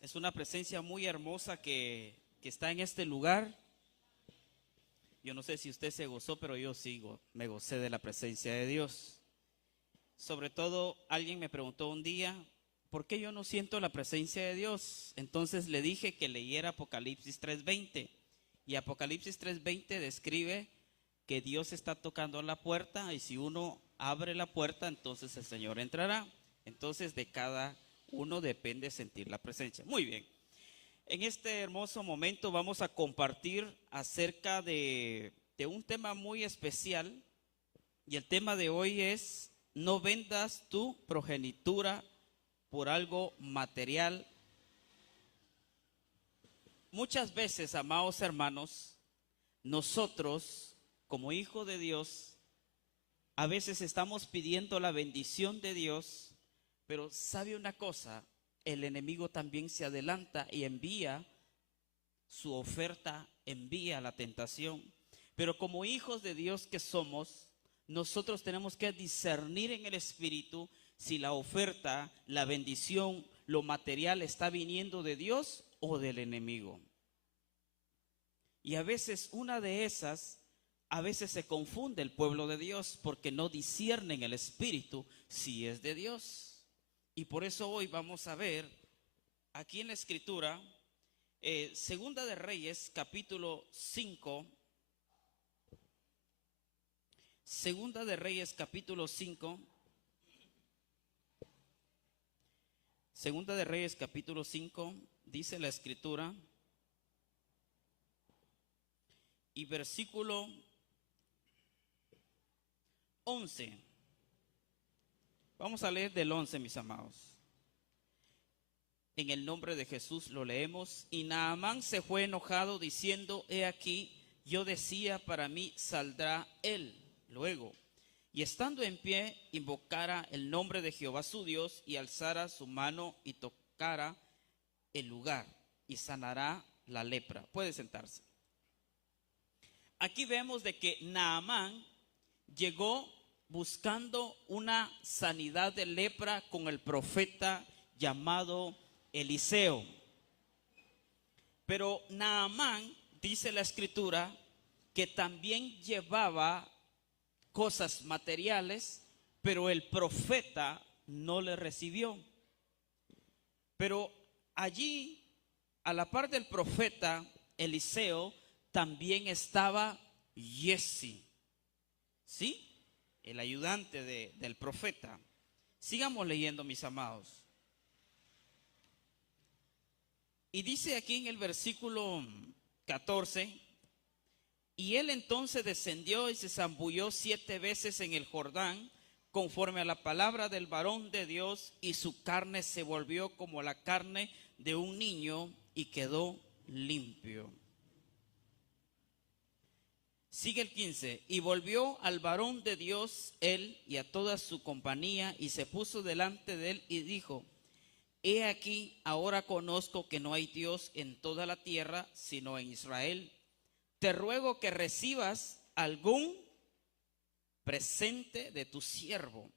Es una presencia muy hermosa que está en este lugar. Yo no sé si usted se gozó, pero yo sigo, me gocé de la presencia de Dios. Sobre todo, alguien me preguntó un día, ¿por qué yo no siento la presencia de Dios? Entonces le dije que leyera Apocalipsis 3:20. Y Apocalipsis 3:20 describe que Dios está tocando la puerta y si uno abre la puerta, entonces el Señor entrará. Entonces de cada uno depende sentir la presencia. Muy bien. En este hermoso momento vamos a compartir acerca de un tema muy especial y el tema de hoy es: no vendas tu progenitura por algo material. Muchas veces, amados hermanos, nosotros como hijos de Dios, a veces estamos pidiendo la bendición de Dios, pero ¿sabe una cosa? El enemigo también se adelanta y envía su oferta, envía la tentación. Pero como hijos de Dios que somos, nosotros tenemos que discernir en el espíritu si la oferta, la bendición, lo material está viniendo de Dios o del enemigo. Y a veces una de esas, a veces se confunde el pueblo de Dios porque no disciernen el espíritu si es de Dios. Y por eso hoy vamos a ver aquí en la escritura, Segunda de Reyes, capítulo 5. Segunda de Reyes, capítulo 5. Segunda de Reyes, capítulo 5, dice la escritura. Y versículo 11. Vamos a leer del 11, mis amados. En el nombre de Jesús lo leemos. Y Naamán se fue enojado diciendo: he aquí, yo decía, para mí saldrá él luego. Y estando en pie, invocara el nombre de Jehová su Dios y alzara su mano y tocara el lugar y sanará la lepra. Puede sentarse. Aquí vemos de que Naamán llegó buscando una sanidad de lepra con el profeta llamado Eliseo. Pero Naamán, dice la escritura, que también llevaba cosas materiales, pero el profeta no le recibió. Pero allí, a la par del profeta Eliseo, también estaba Giezi, ¿sí? El ayudante del profeta. Sigamos leyendo, mis amados. Y dice aquí en el versículo 14: y él entonces descendió y se zambulló 7 veces en el Jordán, conforme a la palabra del varón de Dios, y su carne se volvió como la carne de un niño y quedó limpio. Sigue el 15: y volvió al varón de Dios él y a toda su compañía, y se puso delante de él y dijo: he aquí, ahora conozco que no hay Dios en toda la tierra, sino en Israel. Te ruego que recibas algún presente de tu siervo.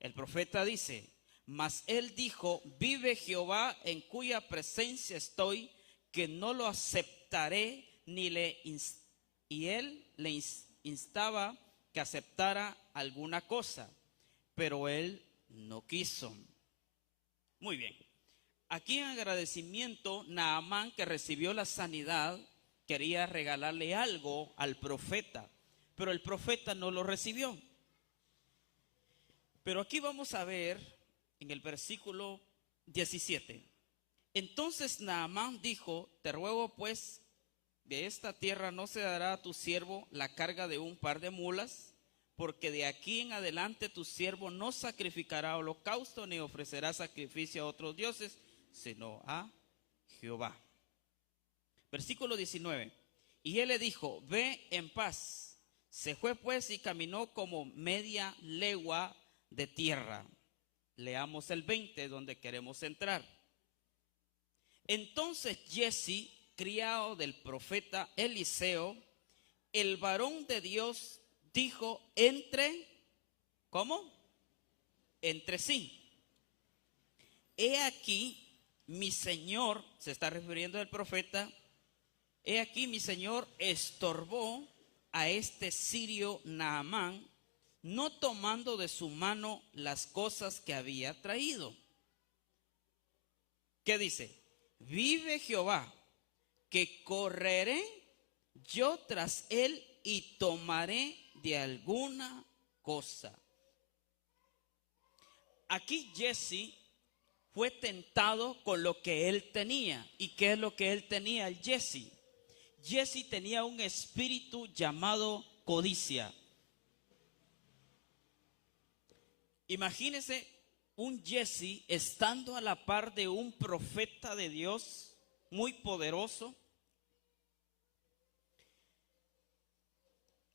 El profeta dice: mas él dijo: vive Jehová, en cuya presencia estoy, que no lo aceptaré, y él le instaba que aceptara alguna cosa, pero él no quiso. Muy bien. Aquí en agradecimiento, Naamán, que recibió la sanidad, quería regalarle algo al profeta, pero el profeta no lo recibió. Pero aquí vamos a ver en el versículo 17. Entonces Naamán dijo: te ruego pues, de esta tierra no se dará a tu siervo la carga de un par de mulas, porque de aquí en adelante tu siervo no sacrificará holocausto ni ofrecerá sacrificio a otros dioses, sino a Jehová. Versículo 19. Y él le dijo: ve en paz. Se fue pues y caminó como media legua de tierra. Leamos el 20, donde queremos entrar. Entonces Giezi, criado del profeta Eliseo, el varón de Dios, dijo ¿cómo? Entre sí: he aquí, mi señor, se está refiriendo al profeta, he aquí mi señor estorbó a este sirio Naamán, no tomando de su mano las cosas que había traído. ¿Qué dice? Vive Jehová, que correré yo tras él y tomaré de alguna cosa. Aquí Jesse fue tentado con lo que él tenía. ¿Y qué es lo que él tenía, el Jesse? Jesse tenía un espíritu llamado codicia. Imagínese un Jesse estando a la par de un profeta de Dios muy poderoso.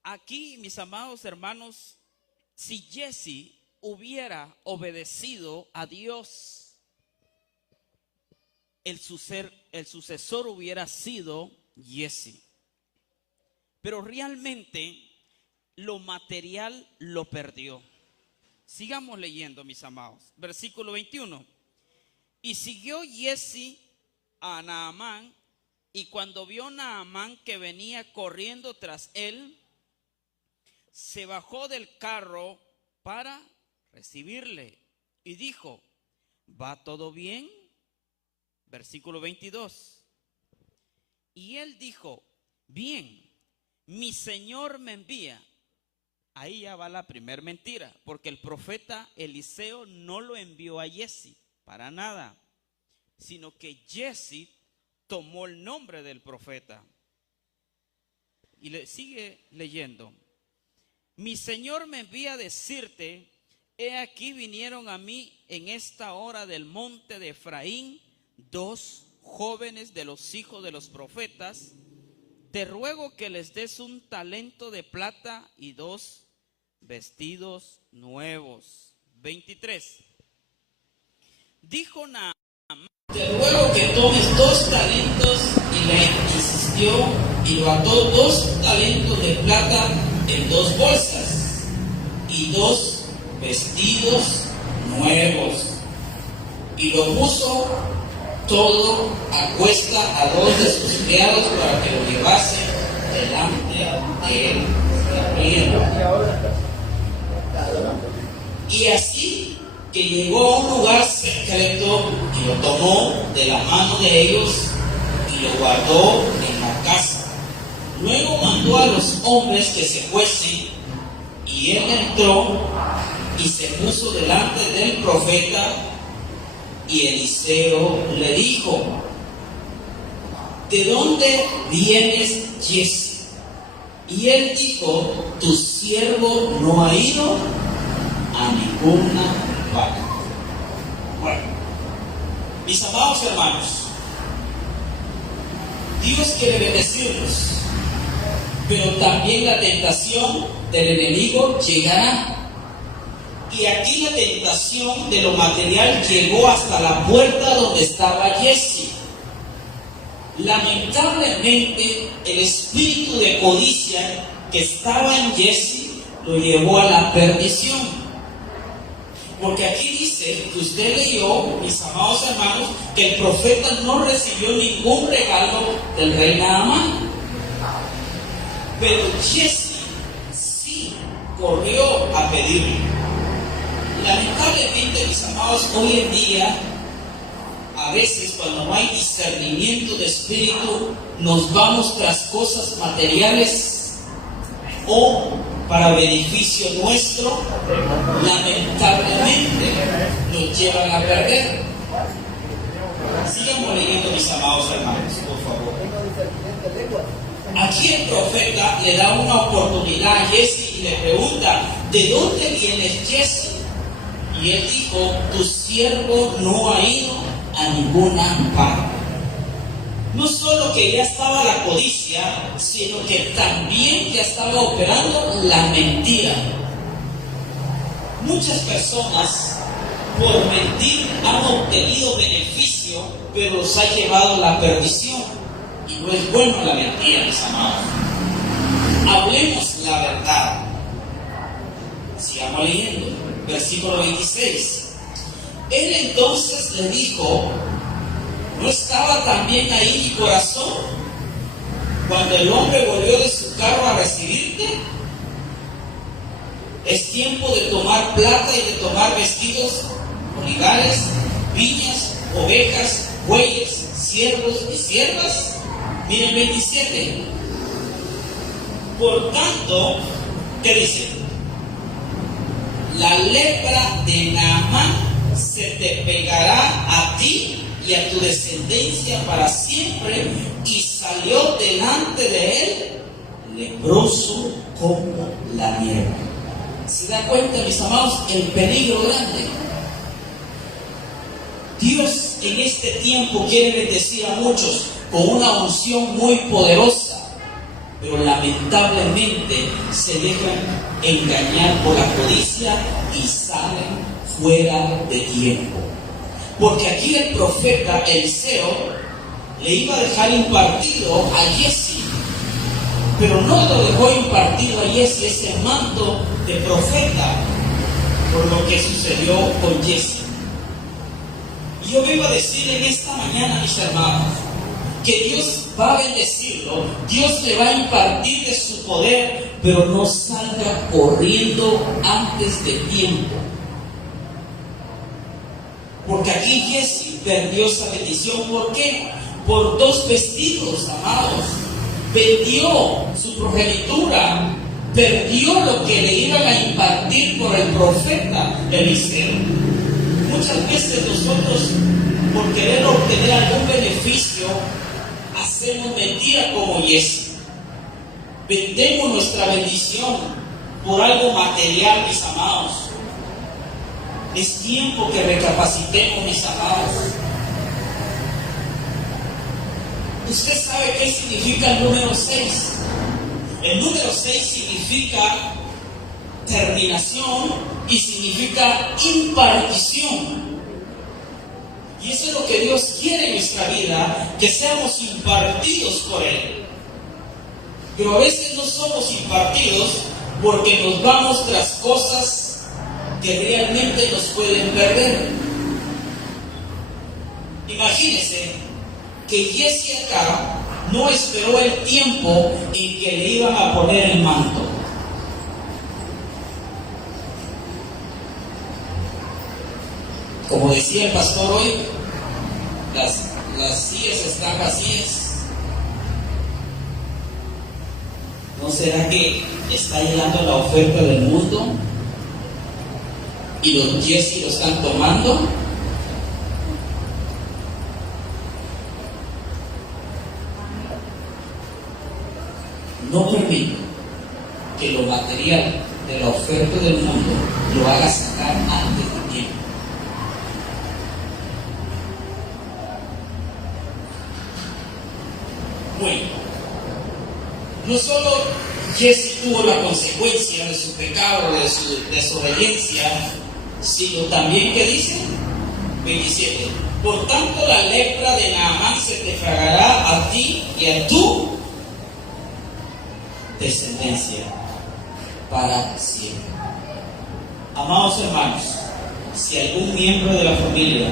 Aquí, mis amados hermanos, si Jesse hubiera obedecido a Dios, el sucesor hubiera sido Jesse. Pero realmente lo material lo perdió. Sigamos leyendo, mis amados. Versículo 21. Y siguió Jesse a Naamán, y cuando vio Naamán que venía corriendo tras él, se bajó del carro para recibirle y dijo: ¿va todo bien? Versículo 22. Y él dijo: bien, mi señor me envía. Ahí ya va la primer mentira, porque el profeta Eliseo no lo envió a Jesse para nada, sino que Jesse tomó el nombre del profeta. Y le sigue leyendo: mi señor me envía a decirte, he aquí vinieron a mí en esta hora del monte de Efraín 2 jóvenes de los hijos de los profetas. Te ruego que les des un talento de plata y 2 vestidos nuevos. 23. Dijo Naamán: te ruego que tomes 2 talentos. Y le insistió y lo ató 2 talentos de plata en 2 bolsas y 2 vestidos nuevos. Y lo puso todo a cuesta a 2 de sus criados para que lo llevasen delante de él. Y así que llegó a un lugar secreto y lo tomó de la mano de ellos y lo guardó en la casa. Luego mandó a los hombres que se fuesen, y él entró y se puso delante del profeta. Y Eliseo le dijo: ¿de dónde vienes, Jesse? Y él dijo: tu siervo no ha ido a ninguna parte. Bueno, mis amados hermanos, Dios quiere bendecirnos, pero también la tentación del enemigo llegará. Y aquí la tentación de lo material llegó hasta la puerta donde estaba Jesse. Lamentablemente, el espíritu de codicia que estaba en Jesse lo llevó a la perdición. Porque aquí dice que usted leyó, mis amados hermanos, que el profeta no recibió ningún regalo del rey Naamán. Pero Jesse sí corrió a pedirle. Lamentablemente, mis amados, hoy en día, a veces cuando no hay discernimiento de espíritu, nos vamos tras cosas materiales o para beneficio nuestro, lamentablemente nos llevan a perder. Sigamos leyendo, mis amados hermanos, por favor. Aquí el profeta le da una oportunidad a Jesse y le pregunta: ¿de dónde vienes, Jesse? Y él dijo: tu siervo no ha ido a ninguna parte. No solo que ya estaba la codicia, sino que también ya estaba operando la mentira. Muchas personas por mentir han obtenido beneficio, pero los ha llevado a la perdición. Y no es bueno la mentira, mis amados. Hablemos la verdad. Sigamos leyendo. Versículo 26. Él entonces le dijo: ¿No estaba también ahí mi corazón cuando el hombre volvió de su carro a recibirte? Es tiempo de tomar plata y de tomar vestidos, olivares, viñas, ovejas, bueyes, siervos y siervas. Miren 27. Por tanto, ¿qué dice? La lepra de Naamán se te pegará a ti y a tu descendencia para siempre. Y salió delante de él leproso como la nieve. ¿Se da cuenta, mis amados, el peligro grande? Dios en este tiempo quiere bendecir a muchos con una unción muy poderosa, pero lamentablemente se dejan engañar por la codicia y salen fuera de tiempo. Porque aquí el profeta Eliseo le iba a dejar impartido a Giezi, pero no lo dejó impartido a Giezi ese manto de profeta por lo que sucedió con Giezi. Y yo vengo a decir en esta mañana, mis hermanos, que Dios va a bendecirlo, Dios le va a impartir de su poder, pero no salga corriendo antes de tiempo. Porque aquí Giezi perdió esa bendición. ¿Por qué? Por 2 vestidos, amados. Vendió su progenitura, perdió lo que le iban a impartir por el profeta Eliseo. Muchas veces nosotros, por querer obtener algún beneficio, hacemos mentira como Giezi. Vendemos nuestra bendición por algo material, mis amados. Es tiempo que recapacitemos, mis amados. Usted sabe qué significa el número 6. El número 6 significa terminación y significa impartición. Y eso es lo que Dios quiere en nuestra vida, que seamos impartidos por Él. Pero a veces no somos impartidos porque nos vamos tras cosas que realmente nos pueden perder. Imagínense que Giezi acá no esperó el tiempo en que le iban a poner el manto. Como decía el pastor hoy, las sillas están vacías. ¿No será que está llegando la oferta del mundo y los Giezi lo están tomando? No permito que lo material de la oferta del mundo lo haga sacar antes de tiempo. Bueno, no solo Giezi tuvo la consecuencia de su pecado, de su desobediencia, sino también, ¿qué dice? 27. Por tanto, la lepra de Naamán se te tragará a ti y a tu descendencia para siempre. Amados hermanos, si algún miembro de la familia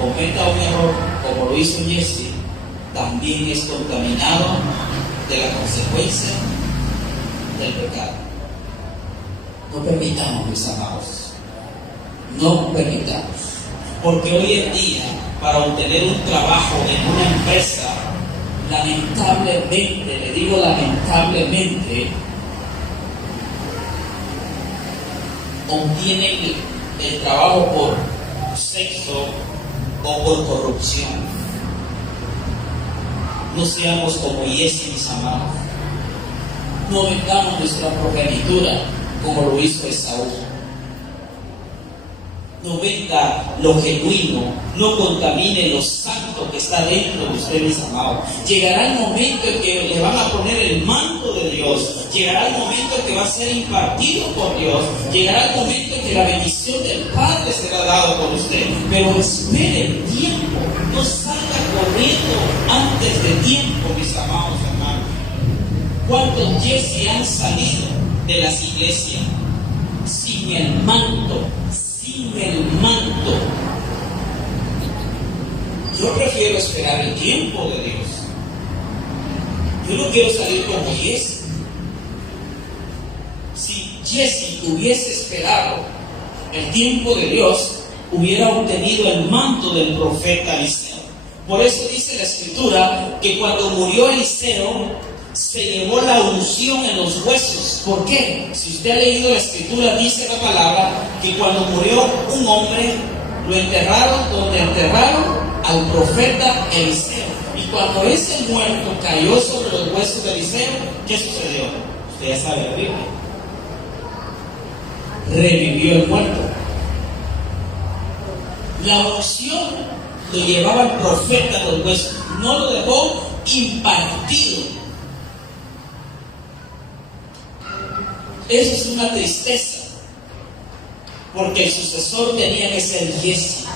cometa un error como lo hizo Giezi, también es contaminado de la consecuencia del pecado. No permitamos, mis amados, no permitamos, porque hoy en día, para obtener un trabajo en una empresa, lamentablemente, le digo lamentablemente, obtienen el trabajo por sexo o por corrupción. No seamos como Giezi, mis amados. No vendamos nuestra progenitura como lo hizo Esaú. No venda lo genuino, no contamine lo santo que está dentro de usted, mis amados. Llegará el momento en que le van a poner el manto de Dios. Llegará el momento en que va a ser impartido por Dios. Llegará el momento en que la bendición del Padre será dada por usted. Pero espere el tiempo. No salga corriendo antes de tiempo, mis amados hermanos. ¿Cuántos Giezi han salido de las iglesias sin el manto? Sin el manto. Yo prefiero esperar el tiempo de Dios. Yo no quiero salir como Jesse. Si Jesse hubiese esperado el tiempo de Dios, hubiera obtenido el manto del profeta Eliseo. Por eso dice la Escritura que cuando murió Eliseo, se llevó la unción en los huesos. ¿Por qué? Si usted ha leído la Escritura, dice la palabra que cuando murió un hombre, lo enterraron donde enterraron al profeta Eliseo. Y cuando ese muerto cayó sobre los huesos de Eliseo, ¿qué sucedió? Usted ya sabe la Biblia. Revivió el muerto. La unción lo llevaba el profeta a los huesos, no lo dejó impartido. Eso es una tristeza, porque el sucesor tenía que ser Jesse.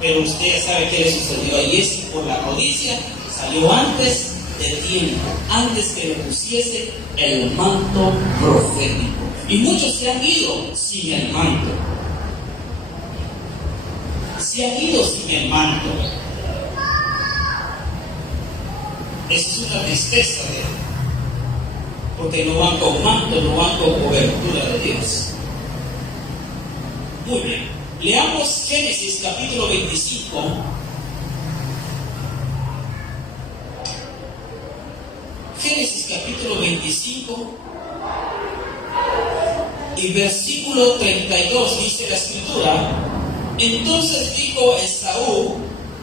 Pero usted ya sabe qué le sucedió a Jesse por la codicia. Salió antes de tiempo, antes que le pusiese el manto profético. Y muchos se han ido sin el manto. Se han ido sin el manto. Eso es una tristeza de él, porque no van con manto, no van con cobertura de Dios. Muy bien, leamos Génesis capítulo 25. Génesis capítulo 25 y versículo 32 dice la Escritura: entonces dijo Esaú,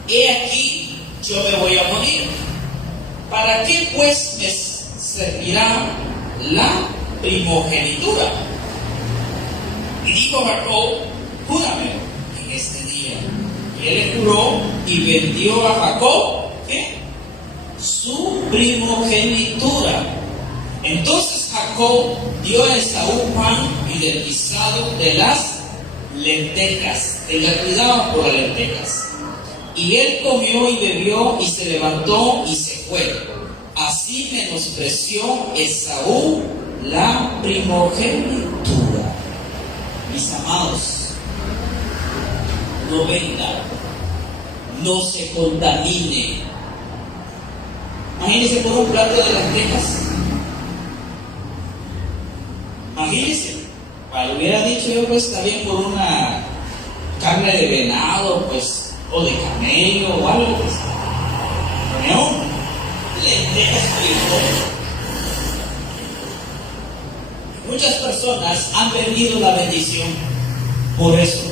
he aquí, yo me voy a morir. ¿Para qué pues me servirá la primogenitura? Y dijo Jacob, júrame en este día. Y él le juró y vendió a Jacob, ¿qué? Su primogenitura. Entonces Jacob dio a Esaú pan y del guisado de las lentejas. Tenga cuidado por las lentejas. Y él comió y bebió y se levantó y se fue. Así menospreció Esaú la primogenitura. Mis amados, no venga, no se contamine. Imagínense por un plato de lentejas. Imagínense, lo hubiera dicho yo, pues está bien por una carne de venado, pues, o de camello o algo, pues. No, lentejas frijol. Muchas personas han perdido la bendición por eso.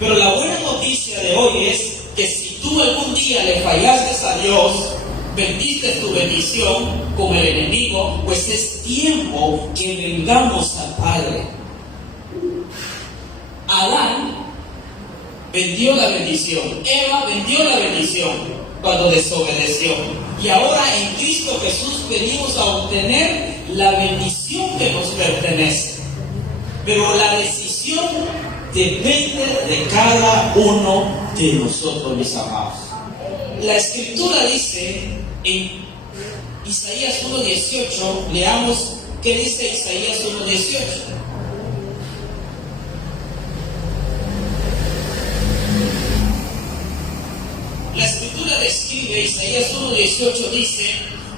Pero la buena noticia de hoy es que si tú algún día le fallaste a Dios, perdiste tu bendición con el enemigo, pues es tiempo que vengamos al Padre. Adán vendió la bendición, Eva vendió la bendición cuando desobedeció. Y ahora en Cristo Jesús venimos a obtener la bendición que nos pertenece. Pero la decisión depende de cada uno de nosotros, mis amados. La Escritura dice en Isaías 1:18, leamos qué dice Isaías 1:18. La Escritura describe, Isaías 1:18 dice: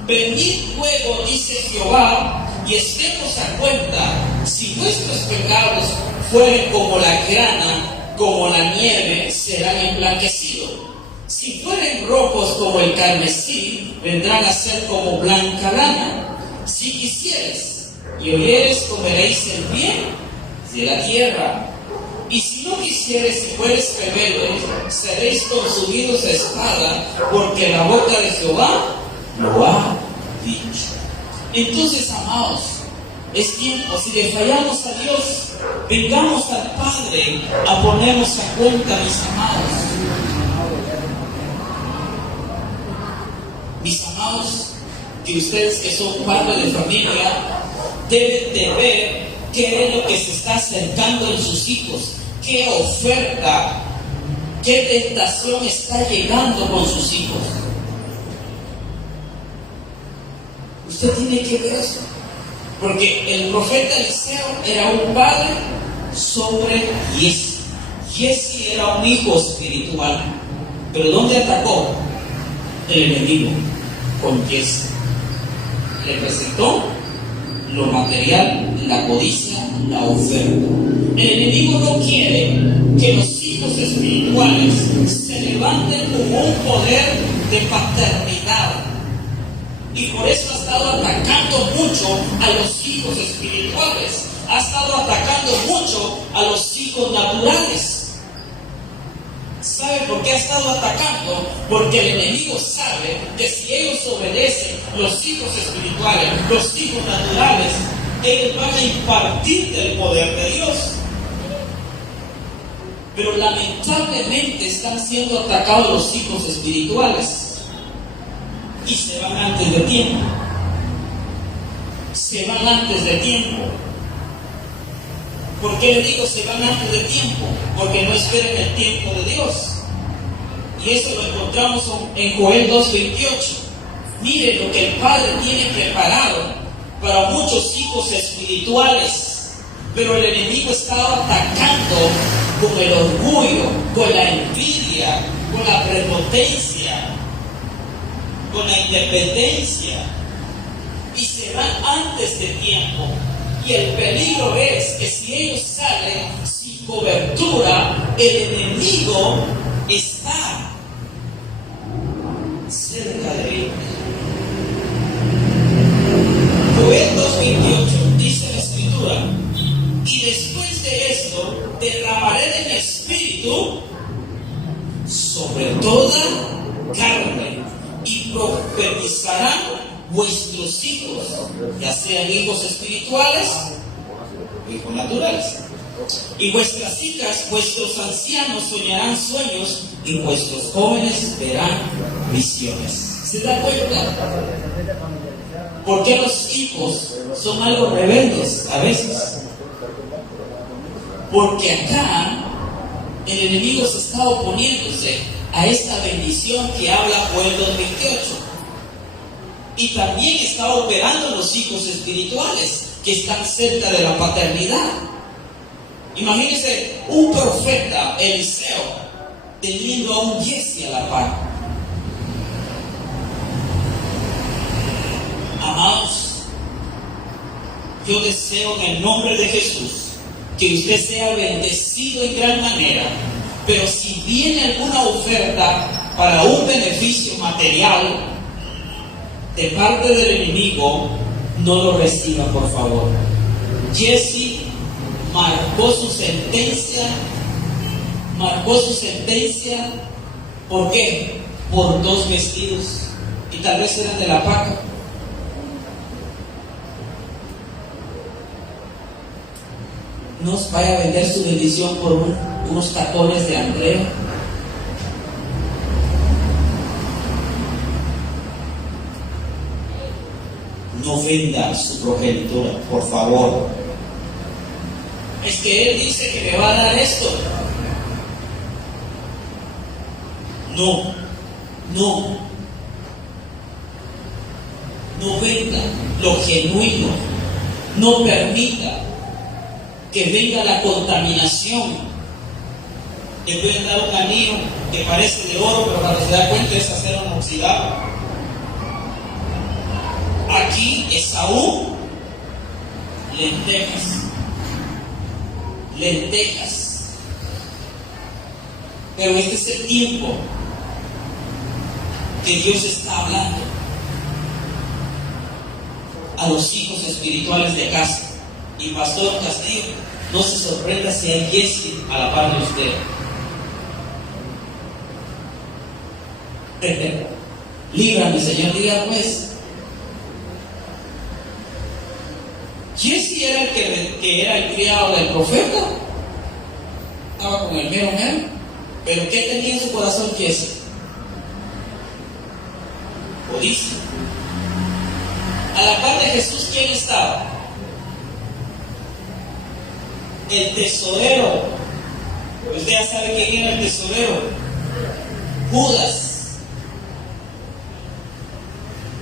venid luego, dice Jehová, y estemos a cuenta. Si vuestros pecados fueren como la grana, como la nieve, serán emblanquecidos. Si fueren rojos como el carmesí, vendrán a ser como blanca lana. Si quisieres y oyeres, comeréis el bien de la tierra. Y si no quisieres y fueres rebeldes, seréis consumidos a espada, porque la boca de Jehová lo ha dicho. Entonces, amados, es tiempo, si le fallamos a Dios, vengamos al Padre a ponernos a cuenta, mis amados. Mis amados, que ustedes que son padres de familia, deben de ver qué es lo que se está acercando en sus hijos, qué oferta, qué tentación está llegando con sus hijos. Usted tiene que ver eso, porque el profeta Eliseo era un padre sobre Jesse. Jesse era un hijo espiritual, pero ¿dónde atacó el enemigo? Con Jesse. Le presentó lo material, la codicia, la oferta. El enemigo no quiere que los hijos espirituales se levanten como un poder de paternidad. Y por eso ha estado atacando mucho a los hijos espirituales. Ha estado atacando mucho a los hijos naturales. ¿Sabe por qué ha estado atacando? Porque el enemigo sabe que si ellos obedecen, los hijos espirituales, los hijos naturales, ellos van a impartir del poder de Dios. Pero lamentablemente están siendo atacados los hijos espirituales y se van antes de tiempo. Se van antes de tiempo. ¿Por qué le digo se van antes de tiempo? Porque no esperen el tiempo de Dios. Y eso lo encontramos en Joel 2:28. Mire lo que el Padre tiene preparado para muchos hijos espirituales. Pero el enemigo estaba atacando con el orgullo, con la envidia, con la prepotencia, con la independencia. Y se van antes de tiempo. Y el peligro es que si ellos salen sin cobertura, el enemigo está cerca de ellos. Joel 2:28 dice la Escritura: y después de esto derramaré de mi espíritu sobre toda carne, y profetizarán vuestros hijos, ya sean hijos espirituales o hijos naturales, y vuestras hijas, vuestros ancianos soñarán sueños, y vuestros jóvenes verán visiones. ¿Se da cuenta? ¿Por qué los hijos son algo rebeldes a veces? Porque acá el enemigo se está oponiéndose a esta bendición que habla Joel 2:28. Y también está operando en los hijos espirituales que están cerca de la paternidad. Imagínense un profeta, Eliseo, teniendo a un Jesse a la par. Amados, yo deseo en el nombre de Jesús que usted sea bendecido en gran manera. Pero si viene alguna oferta para un beneficio material de parte del enemigo, no lo reciba, por favor. Jesse marcó su sentencia. ¿Por qué? Por 2 vestidos, y tal vez eran de la paca. No os vaya a vender su bendición por unos tacones de Andrea. No venda su progenitura, por favor. Es que él dice que me va a dar esto. No venda lo genuino. No permita que venga la contaminación. Le pueden dar un anillo que parece de oro, pero cuando se da cuenta es acero inoxidable. Aquí Esaú, lentejas. Pero este es el tiempo que Dios está hablando a los hijos espirituales de casa. Y Pastor Castillo, no se sorprenda si hay Jesse a la par de usted. Líbrame, Señor, diga pues. Jesse era el que era el criado del profeta. Estaba con el mero. Pero ¿qué tenía en su corazón Jesse? Codicia. A la par de Jesús, ¿quién estaba? El tesorero. Usted ya sabe quién era el tesorero. Judas.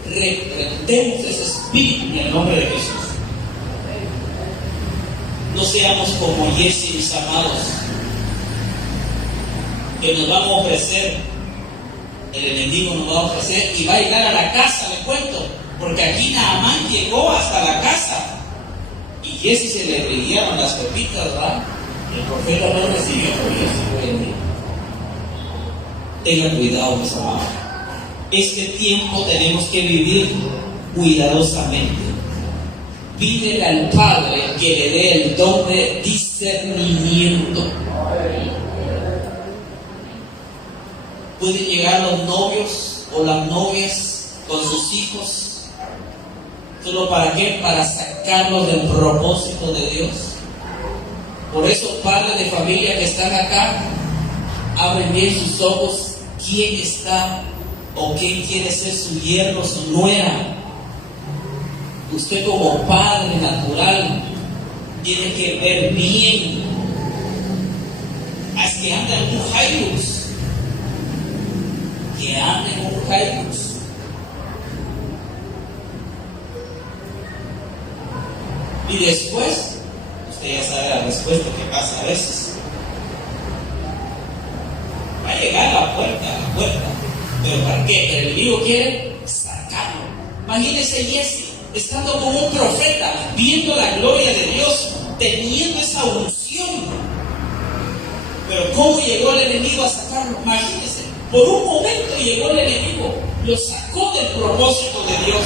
Reprendemos ese espíritu en el nombre de Jesús. No seamos como Jesse, mis amados. que nos van a ofrecer, el enemigo nos va a ofrecer y va a llegar a la casa, le cuento, porque aquí Naamán llegó hasta la casa y Jesse se le brillaron las pepitas, ¿verdad? El profeta no recibió, pero yo sí voy a decir. Tengan cuidado, mis amados. Este tiempo tenemos que vivir cuidadosamente. Pídele al Padre que le dé el don de discernimiento. Pueden llegar los novios o las novias con sus hijos. ¿Solo para qué? Para sacarlos del propósito de Dios. Por eso, padres de familia que están acá, abren bien sus ojos. ¿Quién está o quién quiere ser su yerno, su nuera? Usted como padre natural tiene que ver bien. Es que anda en un Hilux. Que ande en un Hilux. Y después, usted ya sabe la respuesta que pasa a veces. Va a llegar a la puerta. ¿Pero para qué? El enemigo quiere sacarlo. Imagínese Jesse, estando como un profeta, viendo la gloria de Dios, teniendo esa unción. Pero ¿cómo llegó el enemigo a sacarlo? Imagínese, por un momento llegó el enemigo, lo sacó del propósito de Dios.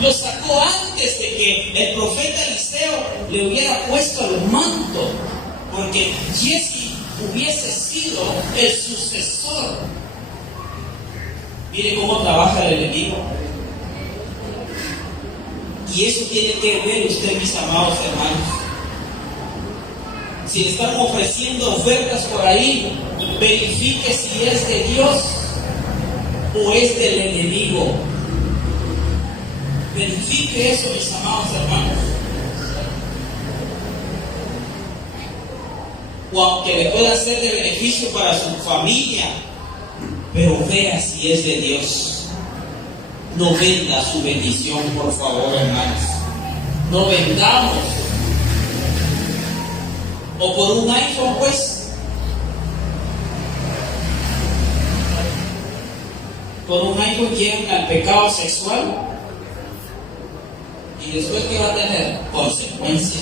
Lo sacó antes de que el profeta Eliseo le hubiera puesto el manto, porque Jesse hubiese sido el sucesor. Mire cómo trabaja el enemigo. Y eso tiene que ver usted, mis amados hermanos. Si le están ofreciendo ofertas por ahí, verifique si es de Dios o es del enemigo. Verifique eso, mis amados hermanos. O aunque le pueda ser de beneficio para su familia, pero vea si es de Dios. No venda su bendición, por favor, hermanos. No vendamos. O por un iPhone, pues. Por un iPhone llegan al pecado sexual. Y después, ¿qué va a tener? Consecuencia.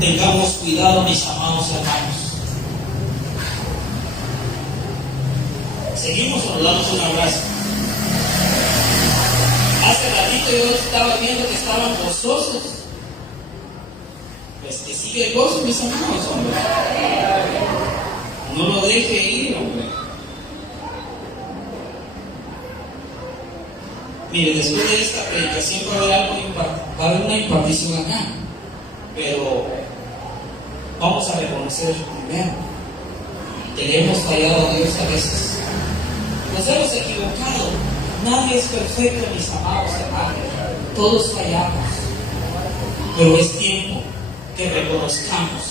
Tengamos cuidado, mis amados hermanos. Seguimos o nos damos un abrazo. Hace ratito yo estaba viendo que estaban gozosos. Pues que sigue el gozo, mis hermanos, hombre. No lo deje ir, hombre. Mire, después de esta predicación va a haber una impartición acá. Pero vamos a reconocer primero que le hemos fallado a Dios a veces. Nos hemos equivocado. Nadie es perfecto, mis amados hermanos. Todos fallamos. Pero es tiempo que reconozcamos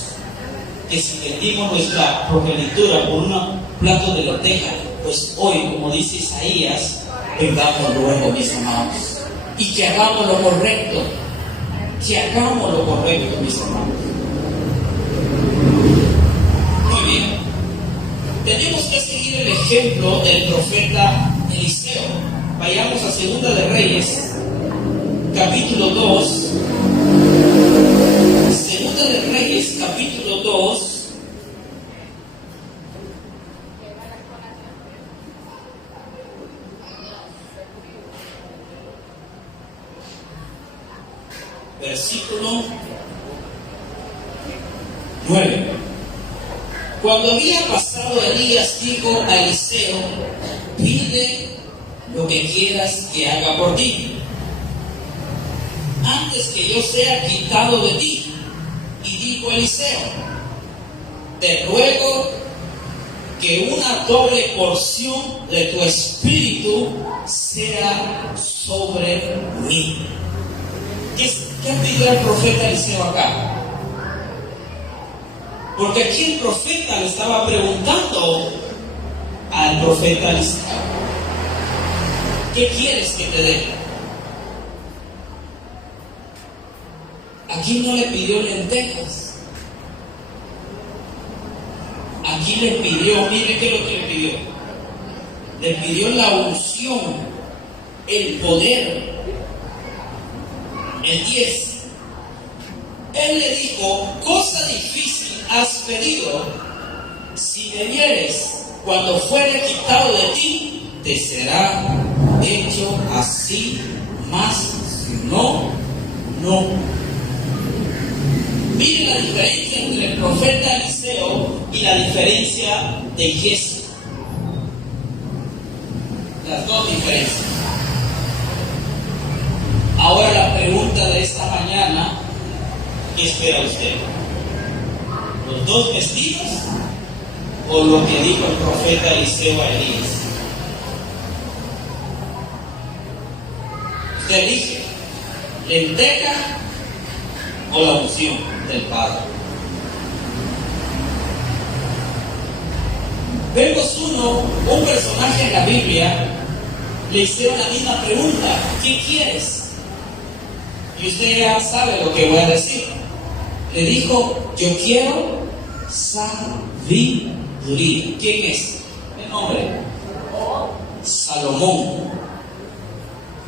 que si vendimos nuestra progenitura por un plato de lenteja, pues hoy, como dice Isaías, vendamos luego, mis amados. Y que hagamos lo correcto. Que hagamos lo correcto, mis hermanos. Muy bien. Tenemos que seguir el ejemplo del profeta Eliseo. Vayamos a Segunda de Reyes, capítulo 2. Segunda de Reyes, capítulo 2. Versículo 9. Cuando había pasado Elías, dijo a Eliseo: pide lo que quieras que haga por ti, antes que yo sea quitado de ti. Y dijo Eliseo: te ruego que una doble porción de tu espíritu sea sobre mí. ¿Qué pidió el profeta Eliseo acá? Porque aquí el profeta le estaba preguntando al profeta Eliseo: ¿qué quieres que te dé? Aquí no le pidió lentejas, aquí le pidió, mire qué es lo que le pidió. Le pidió la unción, el poder. El 10. Él le dijo, cosa difícil has pedido, si me vieres, cuando fuere quitado de ti, te será hecho así, más si no, no. Miren la diferencia entre el profeta Eliseo y la diferencia de Giezi. Las dos diferencias. Ahora la pregunta de esta mañana, ¿qué espera usted? ¿Los dos vestidos o lo que dijo el profeta Eliseo a Elías? Usted elige, lenteja o la unción del Padre. Vemos un personaje en la Biblia, le hicieron la misma pregunta, ¿qué quieres? Y usted ya sabe lo que voy a decir. Le dijo, yo quiero sabiduría. ¿Quién es? El nombre. Salomón.